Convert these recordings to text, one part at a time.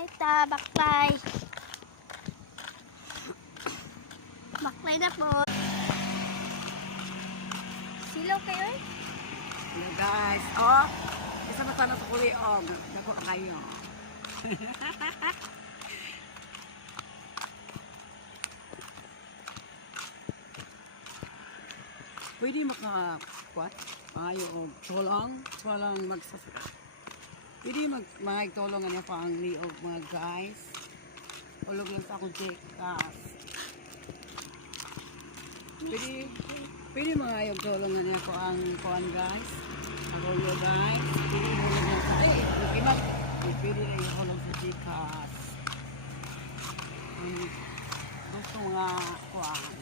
Baklay ta, baklay. Baklay na po. Silaw kayo eh? Hello guys. Oh, isa pa sana sa kuli. Oh, dako kayo. Pwede makakuat? Maayo o tulong magsasaka. Pwede magtulong niya pa ang liog mga guys. Ulog lang sa akong tikas. Pwede mga tulong niya ko ang kuan guys. Ang ulo guys. Pwede ulog lang sa pwede rin ulog sa tikas. Gusto mga kuan.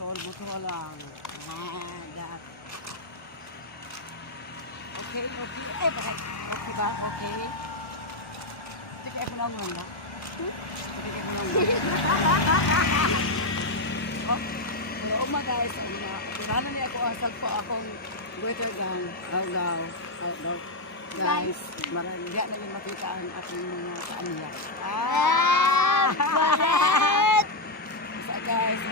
Motor lang. Dat. Okay. Okay ba? Okay. Ito kaya ko lang ba? Oh my guys, piranan niya ako asag po akong waiter gang. Outdoor. Guys, marangya na yung makita ang aking mga kaanya. Bakit? Basta guys,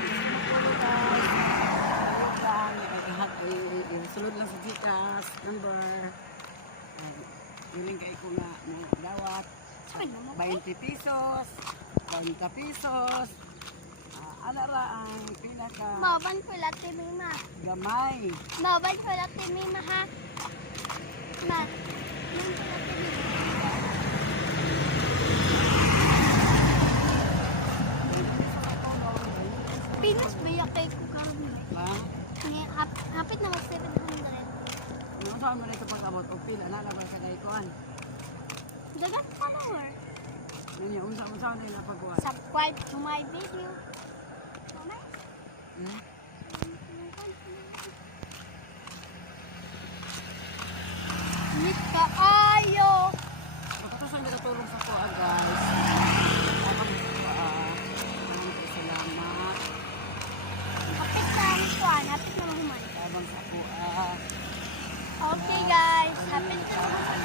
sulod lang sa Gcash number. Hiling kayo ko nga dawat. 20 pesos, 40 pesos. Ano ra ang pinaka Maban ko latte mima. gamay. Maban ko latte mima ha. Ma. Pinas ba yung kay ko karon? Ba? Hapit na mag 700. Ano saan mo na ito pag-abot? O pila na naman sa gaikuan. Dagat follower. Nandiyo, unsa na yung napagawa? Subscribe to my video. Mamay. Nit ka ayo. Pagkatusan ka natulong sa kuha guys. Maraming salamat. Hapit na kuan, hapit na mahuman. Tabang sa kuha. Okay guys, hapit na mahuman.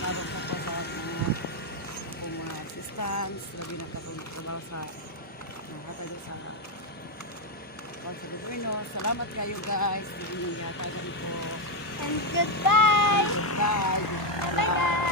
Tabang sa kuha sa ating mga assistants. Labi na katulong sa hatag sa Bueno, salamat kayo guys. Hindi niya po. And goodbye. Bye. Bye bye.